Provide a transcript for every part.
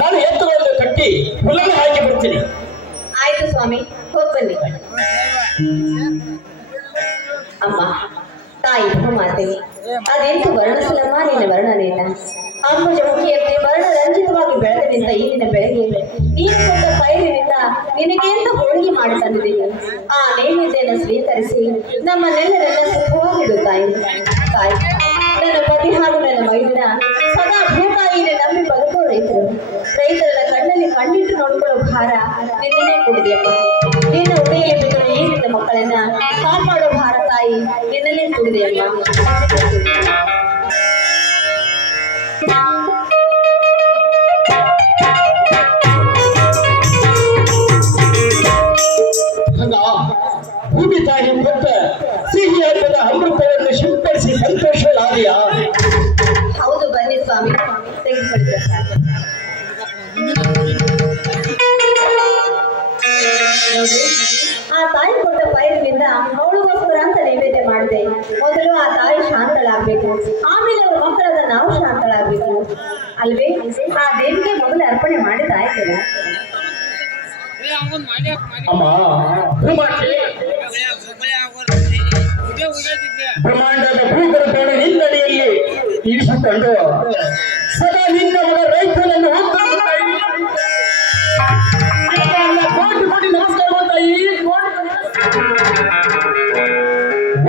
ನಾನು ಎತ್ತುಗಳನ್ನು ಕಟ್ಟಿ ಹುಲ್ಲನ್ನು ಹಾಕಿ ಬರ್ತೀನಿ. ಆಯ್ತು ಸ್ವಾಮಿ, ಹೋಗ್ಬನ್ನಿ. ಅಮ್ಮ ತಾಯಿ ಮಾತೇವಿ ಅದೆಂಟು ವರ್ಣಿಸಲಮ್ಮ ನಿನ್ನ ವರ್ಣನೆಯನ್ನ. ಅಂಬುಜ ಮುಖಿಯಂತೆ ವರ್ಣರಂಜಿತವಾಗಿ ಬೆಳೆದ ನಿಂತ ಈ ನಿನ್ನ ಬೆಳಗ್ಗೆ ನೀನು ಕೊಟ್ಟ ಪೈರಿನಿಂದ ನಿನಗೆಂದು ಹೋಳಿಗೆ ಮಾಡಿ ತಂದಿದ್ದೀನಿ. ಆ ನೈವೇದ್ಯವನ್ನು ಸ್ವೀಕರಿಸಿ ನಮ್ಮನ್ನೆಲ್ಲರನ್ನ ಸುಖವಾಗಿಡು ತಾಯಿ. ತಾಯಿ, ನನ್ನ ಪತಿ ಹಾಗೂ ನನ್ನ ಮೈದಿನ ಸದಾ ಭೂತಾಯಿನ ನಂಬಿ ಬದುಕೋ ರೈತರು. ರೈತರನ್ನ ಕಣ್ಣಲ್ಲಿ ಕಣ್ಣಿಟ್ಟು ನೋಡ್ಕೊಳ್ಳೋ ಭಾರ ನಿನ್ನೇ ಕೊಡಿದೆಯಪ್ಪ. ನಿನ್ನ ಉಡೆಯ ಬಿದ್ದು ಈ ನಿನ್ನ ಮಕ್ಕಳನ್ನ ಕಾಪಾಡೋ ಭಾರ ತಾಯಿ ನಿನ್ನಲ್ಲೇ ಕೊಡಿದೆಯಮ್ಮ. ಭೂಮಿ ತಾಯಿ ಕೊಟ್ಟ ಸಿಹಿ ಹಬ್ಬದ ಅಮೃತವನ್ನು ಸಿಂಪಡಿಸಿ ಸಂತೋಷವಾದಿಯಾ? ಹೌದು, ಬನ್ನಿ ಸ್ವಾಮಿ, ತೆಗೆದುಕೊಳ್ಳಿ. ಆ ತಾಯಿ ಕೊಟ್ಟ ಪೈರಿನಿಂದ ಅವಳಿಗೋಸ್ಕರ ಅಂತ ನೈವೇದ್ಯ ಮಾಡಿದೆ. ಮೊದಲು ಆ ತಾಯಿ ಶಾಂತಳಾಗ್ಬೇಕು, ಆಮೇಲೆ ಅವ್ರ ಮಕ್ಕಳಾದ ನಾವು ಶಾಂತಳಾಗ್ಬೇಕು ಅಲ್ವೇ? ಆ ದೇವಿಗೆ ಮೊದಲು ಅರ್ಪಣೆ ಮಾಡಿದ ಆಯ್ತಲ್ಲ. ಅಮ್ಮ ಭೂಮಾತೆ, ಬ್ರಹ್ಮಾಂಡದ ಭೂಗರ್ಭದ ನಿಂದನೆಯಲ್ಲಿ ಇರಿಸಿಕೊಂಡು ಸದಾ ನಿನ್ನ ಮಗ ರೈತನನ್ನು ಕೋಟಿ ಕೋಟಿ ನಮಸ್ಕಾರ ತಾಯಿ.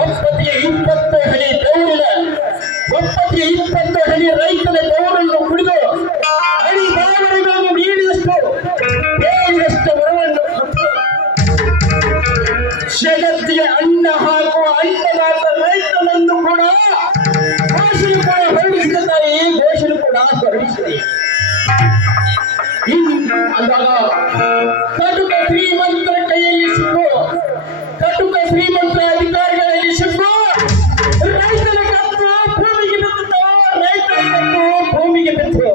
ಒಪ್ಪತ್ತಿಗೆ 20 ಹನಿ ಬೆವರಿನ, ಒಪ್ಪತ್ತಿಗೆ 20 ಹನಿ ರೈತನ ಬೆವರನ್ನು ಕುಡಿದು ಅಡಿ ಬಾವರಿಗಳನ್ನು ನೀಡಿದಷ್ಟು ಬೇರಿದಷ್ಟು ವರವನ್ನು ಜಗತ್ತಿಗೆ ಅನ್ನ ಹಾಕುವ ಅನ್ನದಾತ ರೈತನನ್ನು ಕೂಡ ಘೋಷಣೆ ಕೂಡ ಹೊರಡಿಸಿದ ತಾಯಿ, ಘೋಷಣೆ ಕೂಡ ಹೊರಡಿಸಿದೆ. ಅಂದಾಗ ಕಟುಕ ಶ್ರೀಮಂತರ ಕೈಯಲ್ಲಿ ಸಿಕ್ಕು, ಕಟುಕ ಶ್ರೀಮಂತರ ಅಧಿಕಾರಿಗಳಲ್ಲಿ ಸಿಕ್ಕು ರೈತನ ಕತ್ತು ಭೂಮಿಗೆ ಬಿತ್ತು, ರೈತನ ಕತ್ತು ಭೂಮಿಗೆ ಬಿತ್ತು.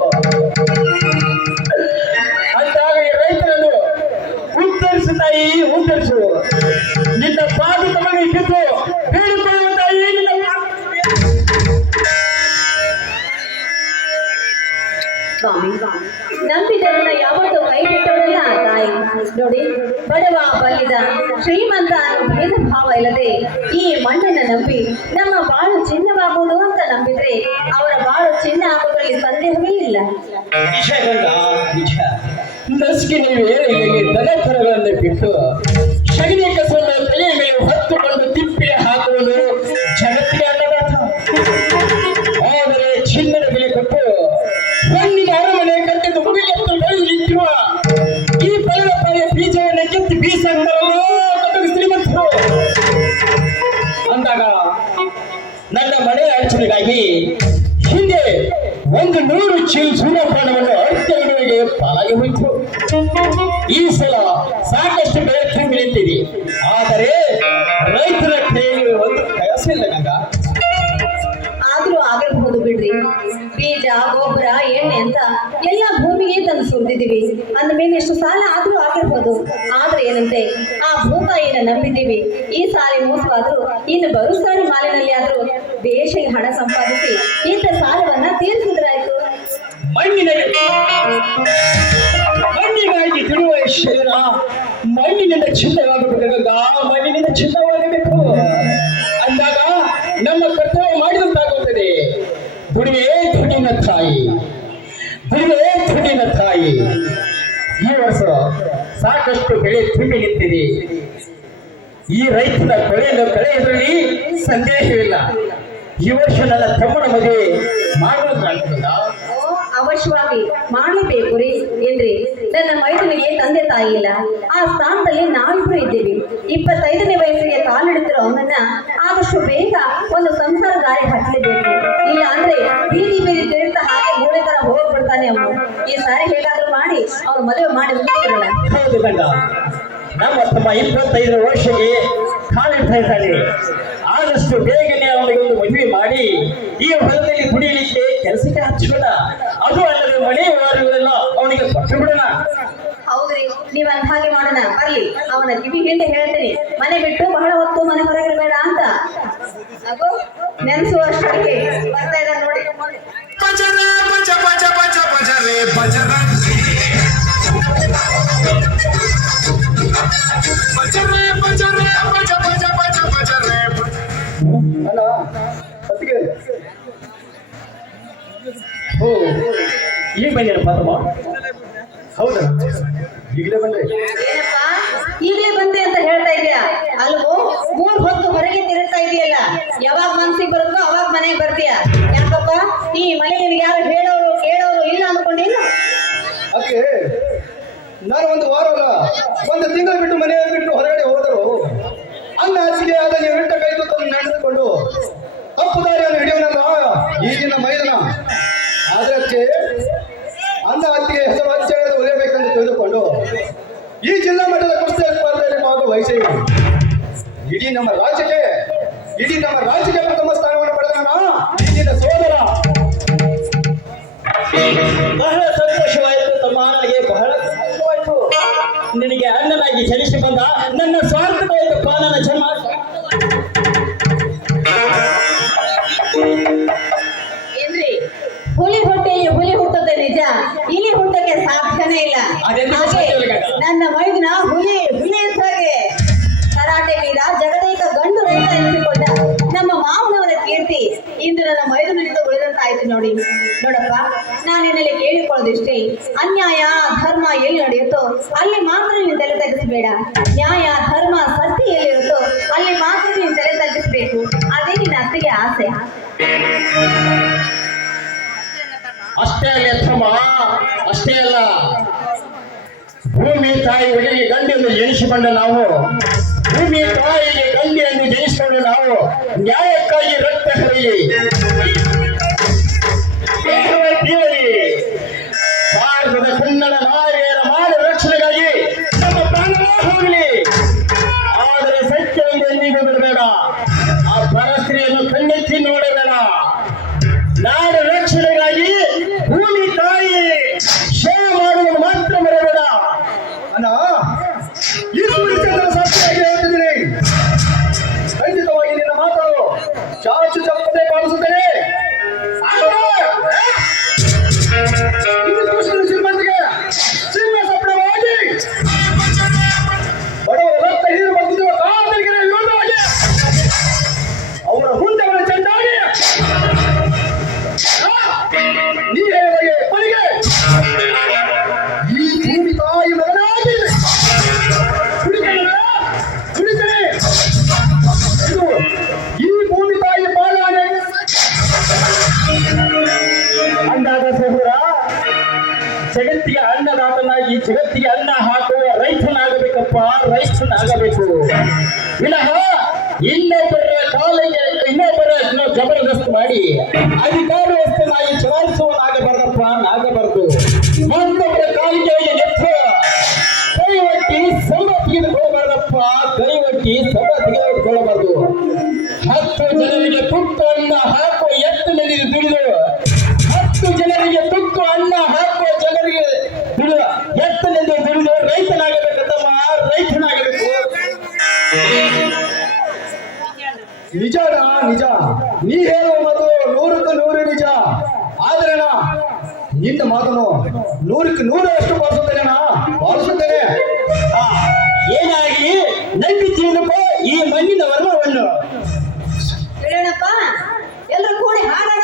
ಅಂದಾಗ ಈ ರೈತರನ್ನು ಉತ್ತರಿಸು ತಾಯಿ, ಉತ್ತರಿಸು. ನಿನ್ನ ಪಾದು ತಮಗೆ ಬಿದ್ದು ಬೇಡಿಕೊಳ್ಳುವ ತಾಯಿ, ನಿನ್ನ ಸ್ವಾಮಿ, ನಂಬಿದರನ್ನ ಯಾವತ್ತೂ ಕೈ ಬಿಟ್ಟವರಲ್ಲ ಆ ತಾಯಿ. ನೋಡಿ, ಬಡವ ಬಲ್ಲಿದ ಶ್ರೀಮಂತ ಅನ್ನೋ ಭೇದ ಭಾವ ಇಲ್ಲದೆ ಈ ಮಣ್ಣನ್ನ ನಂಬಿ ನಮ್ಮ ಬಾಳು ಚಿನ್ನವಾಗುವುದು ಅಂತ ನಂಬಿದ್ರೆ ಅವರ ಬಾಳು ಚಿನ್ನ ಆಗೋದ್ರಲ್ಲಿ ಸಂದೇಹವೇ ಇಲ್ಲ. ನಿಜ ಗಂಡ, ನಿಜ. ನಸಿಗೆ ನೀವೇ ದನ ಕರಗಳನ್ನು ಬಿಟ್ಟು ಶಗಣಿ ಕಸವನ್ನು ತಲೆಯ ಮೇಲೆ ಹೊತ್ತುಕೊಂಡು ತಿಪ್ಪೆ ಹಾಕುವುದು ಜಗತ್ತಿಗೆ ಅನ್ನದಾತ. ಆದರೆ ಚಿನ್ನದ ಬೆಲೆ ಕೊಟ್ಟು ಮಣ್ಣಿನ ಅರಮನೆ ಕಟ್ಟಿದ್ದು ಮುಗಿಲೆತ್ತು ಬೆಳೆದು ನಿಂತಿರುವ ಈ ಫಲವತ್ತಾದ ಬೀಜವನ್ನು ಕೆತ್ತಿ ಬೀಸಂಗರಲ್ಲೋ ಕಟುಕ ಶ್ರೀಮಂತರು. ಅಂದಾಗ ನನ್ನ ಮನೆಯ ಅಡಚಣೆಗಾಗಿ ಹಿಂದೆ 100 ಚೀಲ ಸೂರ್ಯಪಾನವನ್ನು ಅರ್ಥಗಳಿಗೆ ಪಾಲಾಗಿ ಹೋಯಿತು. ಈ ಸಲ ಸಾಕಷ್ಟು ಬೆಳೆ ತುಂಬಿ ನಿಂತಿದೆ, ಆದರೆ ರೈತರ ಕೈಯಲ್ಲಿ ಒಂದು ಕಯಸಿಲ್ಲ ಗಂಗ. ಆದ್ರೂ ಆಗಿರಬಹುದು ಬಿಡ್ರಿ, ಬೀಜ ಗೊಬ್ಬರ ಎಣ್ಣೆ ಅಂತ ಎಲ್ಲ ಭೂಮಿಗೆ ತಂದು ಸುರಿದಿದ್ದೀವಿ ಅಂದಮೇಲೆ ಎಷ್ಟು ಸಾಲ ಆದ್ರೂ ಆಗಿರ್ಬೋದು. ಆದ್ರೆ ಏನಂತೆ, ಆ ಭೂತಾಯಿನ ನಂಬಿದ್ದೀವಿ. ಈ ಸಾರಿ ಮೋಸವಾದ್ರೂ ಇನ್ನು ಬರು ಸಾರಿ ಮಾಲಿನಲ್ಲಿ ಆದ್ರೂ ಬೇಷಿಗೆ ಹಣ ಸಂಪಾದಿಸಿ ಇಂಥ ಸಾಲವನ್ನ ತೀರಿಸಿದ್ರಾಯ್ತು. ಮಣ್ಣಿಗಾಗಿ ತಿಳುವ ಶರೀರ ಮಣ್ಣಿನಿಂದ ಚಿನ್ನವಾಗಬೇಕು, ಮಣ್ಣಿನಿಂದ ಚಿನ್ನವಾಗಬೇಕು ಅಂದಾಗ ನಮ್ಮ ಕರ್ತವ್ಯ ಮಾಡಿದಂತಾಗುತ್ತದೆ. ದುಡಿಮೆ ದುಡಿನ ತಾಯಿ, ದುಡಿಮೆ ದುಡಿನ ತಾಯಿ. ಈ ವರ್ಷ ಸಾಕಷ್ಟು ಬೆಳೆ ತುಂಬಿ ನಿಂತಿದೆ. ಈ ರೈತನ ಕೊಳೆಯನ್ನು ಕಳೆಯುವುದರಲ್ಲಿ ಸಂದೇಹವಿಲ್ಲ. ಈ ವರ್ಷ ನನ್ನ ತಮ್ಮನ ಮದುವೆ ಮಾಡಲು ಕಾಣ್ತದ. ಅವಶ್ಯವಾಗಿ ಮಾಡಲೇಬೇಕು ರೀ ಏನ್ರಿ. ನನ್ನ ಮೈದನಿಗೆ ತಂದೆ ತಾಯಿ ಇಲ್ಲ, ಆ ಸ್ಥಾನದಲ್ಲಿ ನಾವಿಬ್ರು ಇದ್ದೀವಿ. 25ನೇ ವಯಸ್ಸಿಗೆ ಕಾಲಿಡುತ್ತಿರೋ ಅವನನ್ನ ಆದಷ್ಟು ಬೇಗ ಒಂದು ಸಂಸಾರ ದಾರಿ ಹಚ್ಚಲೇಬೇಕು. ಇಲ್ಲ ಅಂದ್ರೆ ಬೀದಿ ಬೀದಿ ತಿರುಗ್ತಾ ಹಾಗೆ ಮೂಳೆ ತರ ಹೋಗ್ಬಿಡ್ತಾನೆ ಅವನು. ಈ ಸಾರಿ ಹೇಗಾದ್ರೂ ಮಾಡಿ ಅವನು ಮದುವೆ ಮಾಡಿ ಮುಗಿಸಿರಲ್ಲ. ಹೌದು ಗಂಡ, ನಮ್ಮ ತಮ್ಮ 25 ವರ್ಷಕ್ಕೆ ಕಾಲಿಡ್ತಾ ಇದ್ದಾನೆ. ಆದಷ್ಟು ಬೇಗನೆ ಅವನಿಗೆ ಒಂದು ಮದುವೆ ಮಾಡಿ ಈ ಹೊಲದಲ್ಲಿ ದುಡಿಯಲಿಕ್ಕೆ ಕೆಲಸಕ್ಕೆ ಹಚ್ಚಿಬಿಡ. ಅದು ಅಲ್ಲದೆ ಮನೆ ವಾರಗಳೆಲ್ಲ ಅವನಿಗೆ ಕೊಟ್ಟು ಬಿಡೋಣ. ಹೌದ್ರಿ, ನೀವ್ ಅಂತ ಹಾಗೆ ಮಾಡೋಣ. ಬರ್ಲಿ, ಅವನ ಕಿವಿ ಹಿಂದೆ ಹೇಳ್ತೇನೆ, ಮನೆ ಬಿಟ್ಟು ಬಹಳ ಹೊತ್ತು ಮನೆ ಹೊರಗಿರಬೇಡ ಅಂತ. ಅಗೋ ನೆನೆಸುವಷ್ಟಕ್ಕೆ ಬರ್ತಾ ಇದ್ದ ನೋಡಿ. ಅಲ್ಲ ಅದಕ್ಕೆ ಓ ಈಗ ಬಂದೇನಪ್ಪ ತಮ್ಮ? ಹೌದಾ, ಈಗಲೇ ಬಂದೆ. ಏನಪ್ಪ ಈಗಲೇ ಬಂದೆ ಅಂತ ಹೇಳ್ತಾ ಇದೀಯಾ? ಅಲ್ವೋ 3 ಹೊತ್ತು ಹೊರಗೆ ತಿರುಗ್ತಾ ಇದೆಯಲ್ಲ, ಯಾವಾಗ ಮನ್ಸಿಗೆ ಬರುತ್ತೋ ಅವಾಗ ಮನೆಗೆ ಬರ್ತೀಯ. ಯಾಕಪ್ಪ ಈ ಮನೆ ನಿನಗೆ ಯಾರು ಹೇಳೋರು ಕೇಳೋರು ಇಲ್ಲ ಅಂದ್ಕೊಂಡೇನು? ಅದಕ್ಕೆ ನಾನು ಒಂದು ವಾರ ಅಲ್ಲ, 1 ತಿಂಗಳು ಬಿಟ್ಟು ಮನೆ ಬಿಟ್ಟು ಹೊರಗಡೆ ಹೋದರು ಅನ್ನ ಹಸಿಗೆ ಆದ ನೀವು ಬಿಟ್ಟ ಕೈ ತುತ್ತನ್ನು ನಡೆದುಕೊಂಡು ತಪ್ಪು ದಾರಿಯನ್ನು ಹಿಡಿಯೋನಲ್ಲ ಈಗಿನ ಮೈದನ. ಅದಕ್ಕೆ ಅನ್ನ ಹತ್ತಿಗೆ ಹೆಸರು ಹಚ್ಚಿ ಉಳಿಯಬೇಕೆಂದು ತಿಳಿದುಕೊಂಡು ಈ ಜಿಲ್ಲಾ ಮಟ್ಟದ ಕುಸ್ತಿ ಸ್ಪರ್ಧೆಯಲ್ಲಿ ಭಾಗವಹಿಸಿ ಇಡೀ ನಮ್ಮ ರಾಜ್ಯಕ್ಕೆ ಪ್ರಥಮ ಸ್ಥಾನವನ್ನು ಪಡೆದ ಈಗಿನ ಸೋದರ. ಬಹಳ ಸಂತೋಷವಾಯಿತು ತಮ್ಮ, ನನಗೆ ಬಹಳ ಸಂತೋಷವಾಯಿತು. ನಿನಗೆ ಅಣ್ಣನಾಗಿ ಜನಿಸಿ ಬಂದ ನನ್ನ ಸ್ವಾರ್ಥವಾಯಿತಪ್ಪ ನನ್ನ ಜನ್ಮ. ಇಲ್ಲಿ ಹುಟ್ಟಕ್ಕೆ ಸಾಧ್ಯನೇ ಇಲ್ಲ. ಅದೆಂತ ಹಾಗೆ ಸಾಧ್ಯ ಇಲ್ಲ ಕಣ? ನನ್ನ ಮೈದುನ ಹುಲಿ ಅಂತ ಹಾಗೆ ಕರಾಟೆ ವೀರ ಜಗದೇಕ ಗಂಡು ರೈತ ಎನಿಸಿಕೊಂಡ ನಮ್ಮ ಮಾವನವರ ಕೀರ್ತಿ ಇಂದು ನನ್ನ ಮೈದುನಿಂದ ಉಳಿದಂತಾಯ್ತು ನೋಡಿ. ನೋಡಪ್ಪ, ನಾನಿನ್ನಲ್ಲಿ ಕೇಳಿಕೊಳ್ಳೋದಿಷ್ಟೇ, ಅನ್ಯಾಯ ಧರ್ಮ ಎಲ್ಲಿ ನಡೆಯುತ್ತೋ ಅಲ್ಲಿ ಮಾತ್ರ ನೀನು ತಲೆ ತಗ್ಗಿಸಬೇಡ. ನ್ಯಾಯ ಧರ್ಮ ಸತ್ಯ ಎಲ್ಲಿರುತ್ತೋ ಅಲ್ಲಿ ಮಾತ್ರ ನೀನು ತಲೆ ತಗ್ಗಿಸಬೇಕು. ಅದೇ ನಿನ್ನ ಅತ್ತಿಗೆ ಆಸೆ. ಅಷ್ಟೇ ಅಲ್ಲ ಅರ್ಥಮ್ಮ, ಅಷ್ಟೇ ಅಲ್ಲ, ಭೂಮಿ ತಾಯಿ ಒಳಗೆ ಗಂಡೆಂದು ಜನಿಸಿಕೊಂಡ ನಾವು, ಭೂಮಿ ತಾಯಿಗೆ ಗಂಡೆ ಎಂದು ಜನಿಸಿಕೊಂಡು ನಾವು ನ್ಯಾಯಕ್ಕಾಗಿ ರಕ್ತ ಹರಿಯಿ ಭಾರತದ ಕನ್ನಡ ನಾರಿಯರ ಮಾನ ರಕ್ಷಣೆಗಾಗಿ ನಮ್ಮ ಪ್ರಾಣವೇ ಹೋಗಲಿ. ಆದರೆ ಸತ್ಯವನ್ನು ಎಂದಿಗೂ ಬಿಡಬೇಡ, ಆ ಪರಸ್ತ್ರೀಯನ್ನು ಕಣ್ಣೆತ್ತಿ ನೋಡಬೇಡ. ನಾಡ ರಕ್ಷಣೆಗಾಗಿ ಭೂಮಿ ತಾಯಿ ಸೇವೆ ಮಾಡುವುದು ಮಾತ್ರ ಮರೆಯಬೇಡ. ಅಣ್ಣ, ಈ ಸೂರ್ಯಚಂದ್ರ ಸಾಕ್ಷಿಯಾಗಿ ಹೇಳ್ತಿದ್ದೀನಿ, ಖಂಡಿತವಾಗಿ ನಿನ್ನ ಮಾತು ಚಾಚು ಚಪ್ಪದೆ ಪಾಲಿಸುತ್ತೇನೆ. ಶ್ರೀಮಂತಿಗೆ ಸಿಂಹ ಸಪ್ಲವಾಗಿ ಬಡವರ ರಕ್ತ ಹೀರು ಬಂದಿರುವ ಕಾಂತರಿಗೆ ವಿರೋಧವಾಗಿ ಅವರ ಮುಂದವರ ಚೆಂದಾಗಿ ನೀ ಹೇಳಿದ ಬಳಿಗೆ ಈ ಭೂಮಿ ತಾಯಿ ಮಗನಾಗಿ ದುಡಿತೇನೆ. ಇದು ಈ ಭೂಮಿ ತಾಯಿ ಪಾಲನೆ ಅಂದಾಗ ಸಹೋದರ, ಜಗತ್ತಿಗೆ ಅನ್ನದಾತನಾಗಿ ಜಗತ್ತಿಗೆ ಅನ್ನ ಹಾಕುವ ರೈತನಾಗಬೇಕಪ್ಪ, ರೈತನಾಗಬೇಕು. ವಿನಃ ಇನ್ನೊಬ್ಬರ ಕಾಲಿಗೆ ಇನ್ನೊಬ್ಬರನ್ನು ಜಬರ್ದಸ್ತ್ ಮಾಡಿ ಅಧಿಕಾರಸ್ಥನಾಗಿ ಚಲಾಯಿಸುವನಾಗಬಾರ್ದಪ್ಪ, ನಾಗಬಾರದು. ಮತ್ತೊಬ್ಬರ ಕಾಲಿಗೆ ಎತ್ತು ಕೈವಟ್ಟಿ ಸಂಬ ತೆಗೆದುಕೊಳ್ಳಬಾರ್ದಪ್ಪ, ಕೈವಟ್ಟಿ ಸಂಬ ತೆಗೆದುಕೊಳ್ಳಬಾರದು. 10 ಜನರಿಗೆ ತುತ್ತು ಅನ್ನ ಹಾಕುವ ಎತ್ತಿನಲ್ಲಿ ದುಡಿದು 10 ಜನರಿಗೆ ತುತ್ತು ಅನ್ನ ಹಾಕುವ ಜನರಿಗೆ ದುಡಿದ ಎತ್ತನೆಂದು ದುಡಿದು ರೈತನಾಗಬೇಕಮ್ಮ, ರೈತನಾಗಬೇಕು. ನಿಜನಾ? ನಿಜ. ನೀ ಹೇಳುವ ಮಾತು 100ಕ್ಕೆ 100 ನಿಜ. ಆದ್ರೆ ನಿನ್ನ ಮಾತನ್ನು 100ಕ್ಕೆ 100ರಷ್ಟು ಪಾಲಿಸುತ್ತೇನೆ, ಪಾಲಿಸುತ್ತೇನೆ. ಏನಾಗಿ ನಂಬಿದ್ದೀನಪ್ಪ ಈ ಮಣ್ಣಿನ ವರ್ಣವನ್ನು. ಬಿಡೋಣಪ್ಪ, ಎಲ್ಲರೂ ಕೂಡಿ ಹಾಡೋಣ.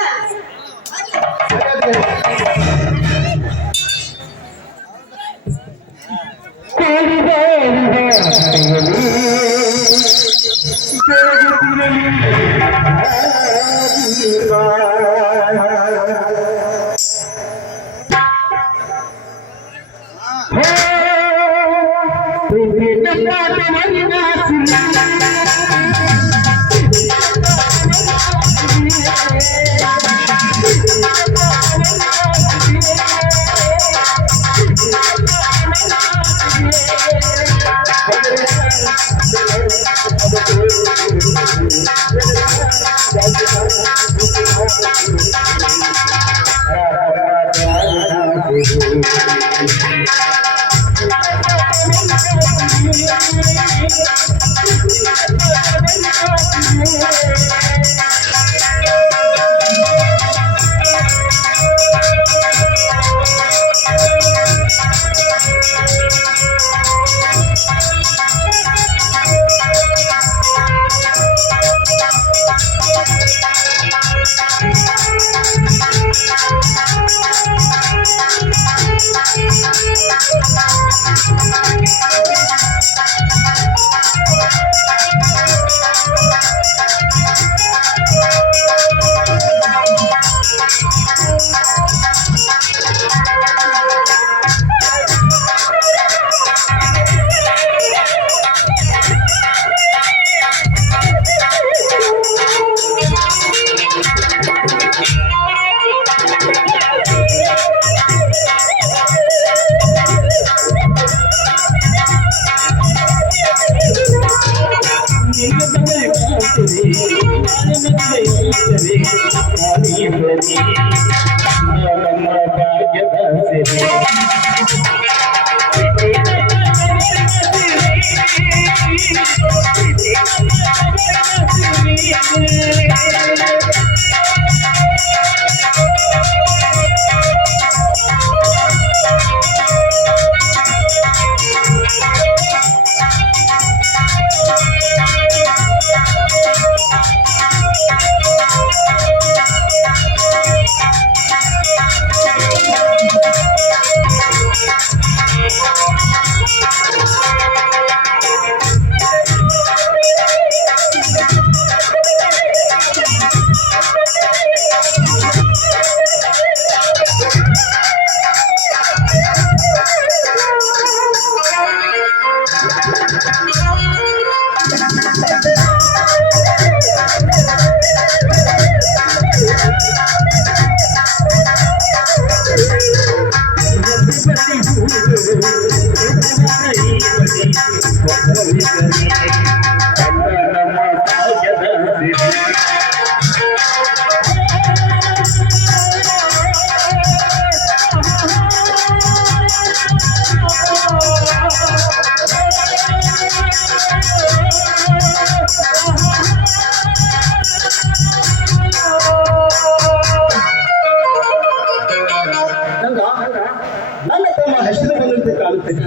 ನನ್ನ ತಮ್ಮ ಹಸಿರು ಬಂದಂತೆ ಕಾಣುತ್ತೇನೆ.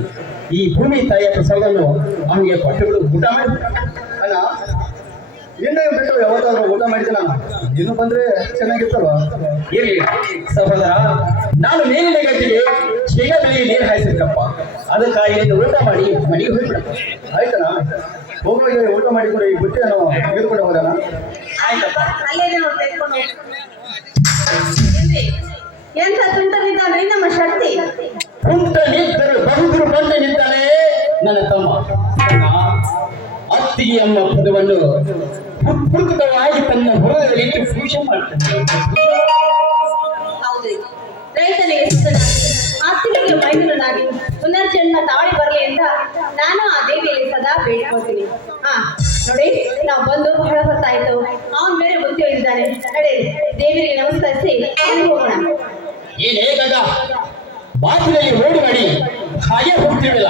ಈ ಭೂಮಿ ತಾಯಿಯ ಪ್ರಸಾದವನ್ನು ಅವನಿಗೆ ಕೊಟ್ಟುಗಳು ಊಟ ಮಾಡಿ ಅಣ್ಣ ನಿನ್ನೆ ಬಿಟ್ಟು ಯಾವತ್ತಾದ್ರೂ ಊಟ ಮಾಡಿದ್ದೆ ನಾನು. ನೀನು ಬಂದ್ರೆ ಚೆನ್ನಾಗಿತ್ತಲ್ವ? ಇರಲಿ ಸಹೋದರ, ನಾನು ನೀರಿನ ಗಟ್ಟಿಗೆ ಶೇಂಗಾದಲ್ಲಿ ನೀರು ಹಾಯಿಸಿದ್ದಪ್ಪ. ಅದಕ್ಕಾಗಿ ನೀನು ಊಟ ಮಾಡಿ ಮನೆಗೆ ಹೋಗ್ಬಿಡಪ್ಪ. ಆಯ್ತಣ್ಣ, ಹೋಗುವಾಗ ಊಟ ಮಾಡಿಕೊಂಡು ಈ ಬುಟ್ಟಿಯನ್ನು ತೆಗೆದುಕೊಂಡು ಹೋಗೋಣ. ಆಯ್ತಪ್ಪ. ಅಲ್ಲೇ ನೋಡಿ ತೆಗೆದುಕೊಂಡು ಎಂತ ತುಂಟನಿದ್ದಾನೆ ನಮ್ಮ ಶಕ್ತಿ. ಕುಂಟ ನಿದ್ದರು ಬಹುದರು ಬಂದು ನಿಂತಾನೆ ನನ್ನ ತಮ್ಮ. ಅತ್ತಿಗೆ ಎಂಬ ಪದವನ್ನು ಪುಸ್ತಕವಾಗಿ ತನ್ನ ಹೊರದಲ್ಲಿ ಪೂಜೆ ಮಾಡ್ತಾನೆ. ಹೌದು, ರೈತನಿಗೆ ಸುತನಾಗಿ ಅತ್ತಿಗೆಗೆ ಮೈದುನಾಗಿ ಪುನರ್ಜನ್ಮ ತಾಳಿ ಬರಲಿ ಅಂತ ನಾನು ಆ ದೇವಿಯಲ್ಲಿ ಸದಾ ಬೇಡಿಕೊಳ್ತೀನಿ. ನೋಡಿ, ನಾವು ಬಂದು ಬಹಳ ಹೊತ್ತಾಯ್ತು. ಅವನ್ ಬೇರೆ ಬುದ್ಧಿ ಹೇಳಿದ್ದಾನೆ. ನಡೆ, ದೇವರಿಗೆ ನಮಸ್ಕರಿಸಿ ಹೋಗೋಣ. ಏನೇ ಗಗ ಬಾಸಿನಲ್ಲಿ ಓಡಿ ಮಾಡಿ ಹಾಗೆ ಹೋಗ್ತಿರಲ್ಲ.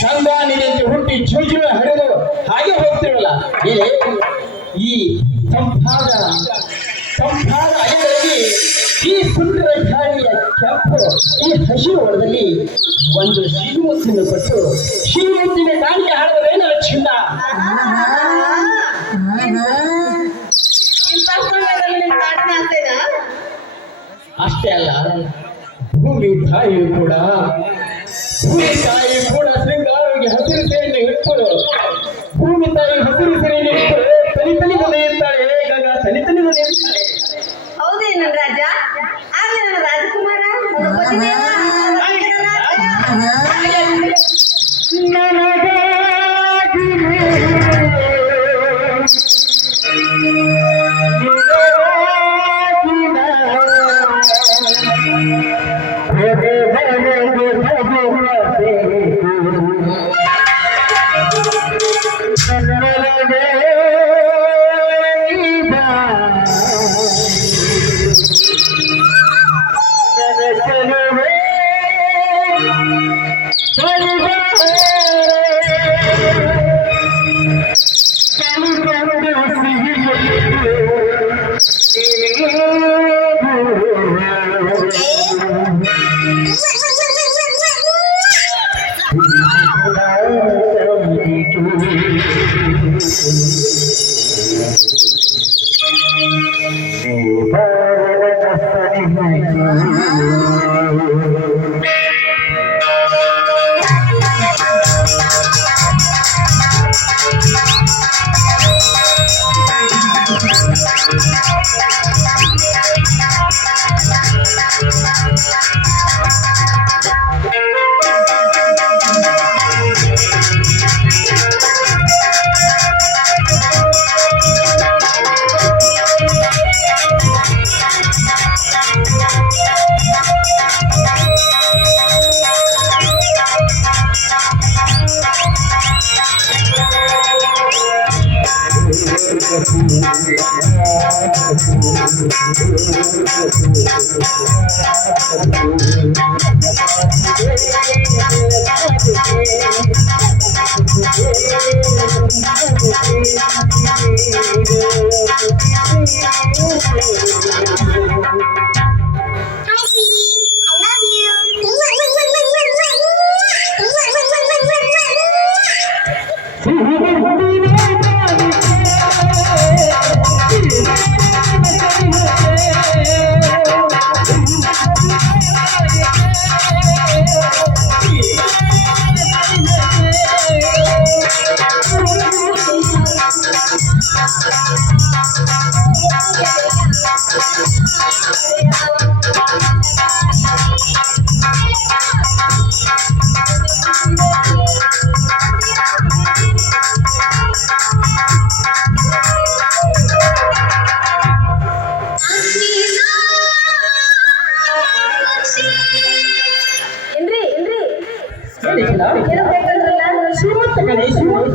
ಸಂಗಾನಿನಂತೆ ಹುಟ್ಟಿ ಜೂಜಿನ ಹರಿದು ಹಾಗೆ ಹೋಗ್ತಿರಲ್ಲ. ಏನೇ ಈ ತಂಪಾದ ಅಲೆಗಳಲ್ಲಿ ಈ ಸುಂದರ ಗಾಳಿಯ ಕೆಂಪು ಈ ಹಸಿರು ಹೊರದಲ್ಲಿ ಒಂದು ಶ್ರೀಮಂತನ್ನು ಕೊಟ್ಟು ಶ್ರೀಮಂತಿನ ಕಾಣಿಕೆ ಹಾಡಿದ್ರೆ ನನ್ನ ಚಿನ್ನ. ಅಷ್ಟೇ ಅಲ್ಲ, ಭೂಮಿ ತಾಯಿಯು ಕೂಡ ಶೃಂಗಾರವಾಗಿ ಹಸಿರು ಸೇರಿನ ಇಟ್ಕೊಂಡು ಭೂಮಿ ತಾಯಿ ಹಸಿರು ಸೇರಿನ ಇಟ್ಕೊಂಡು ತನಿತನಿ ಬಂದಿರ್ತಾಳೆ. ಗಗ ತನಿತನಿ ಬಂದಿರ್ತಾಳೆ. ಹೌದೇನು ರಾಜ? ಆಗ್ಲೇ ನನ್ನ ರಾಜಕುಮಾರ ಏನೋ ಬೇಕಾದ್ರಲ್ಲ ಶ್ರೀಮಂತ ಕಣೆ ಶ್ರೀಮಂತ.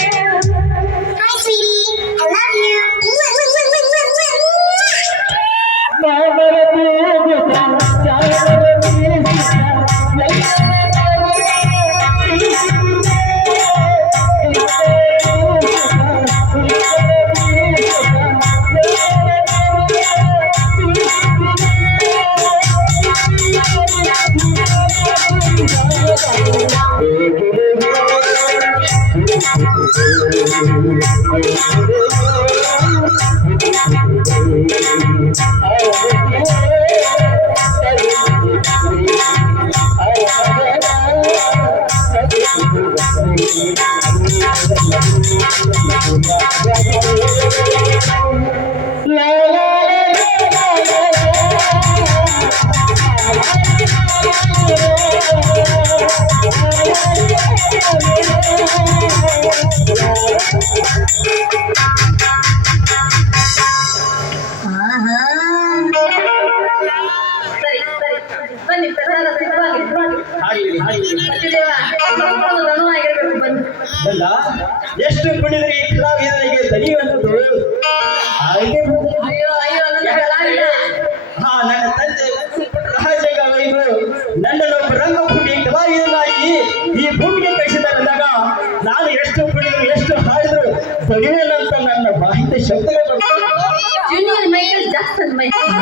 Hi, sweetie. I love you. ಸರಿ ಸರಿ ಬನ್ನಿ ಪ್ರಸಾದ ಸಿದ್ಧವಾಗಿದೆ ಪತಿದೇವ, ಮಕ್ಕಳು ದಣವಾಗಿರ್ಬೇಕು ಬಂದು. ಅಲ್ಲ ಎಷ್ಟು ಕುಣಿದರೆ ಈ ಕಲಾವಿದನಿಗೆ ದನಿ ಅನ್ನೋದು ಹಾಗೆ ಬಂತು. ಅಯ್ಯೋ ಅಯ್ಯೋ ನನ್ನ ಕಲಾವಿದ. ನನ್ನ ತಂದೆ ರಾಜಗವೈದು ನನ್ನನ್ನು ರಂಗಭೂಮಿ ಕಲಾವಿದನಾಗಿ ಈ ಭೂಮಿಗೆ ಕಳಿಸಿದಾರಂದಾಗ ನಾನು ಎಷ್ಟು ಕುಣಿದ್ರು ಎಷ್ಟು ಹಾಡಿದ್ರು ದಣಿವೇನಂತ ನನ್ನ ಮಾಹಿತಿ ಶಬ್ದಗಳು ಜೂನಿಯರ್ ಮೈಕಲ್ ಜಾಕ್ಸನ್ ಮೈಕಲ್.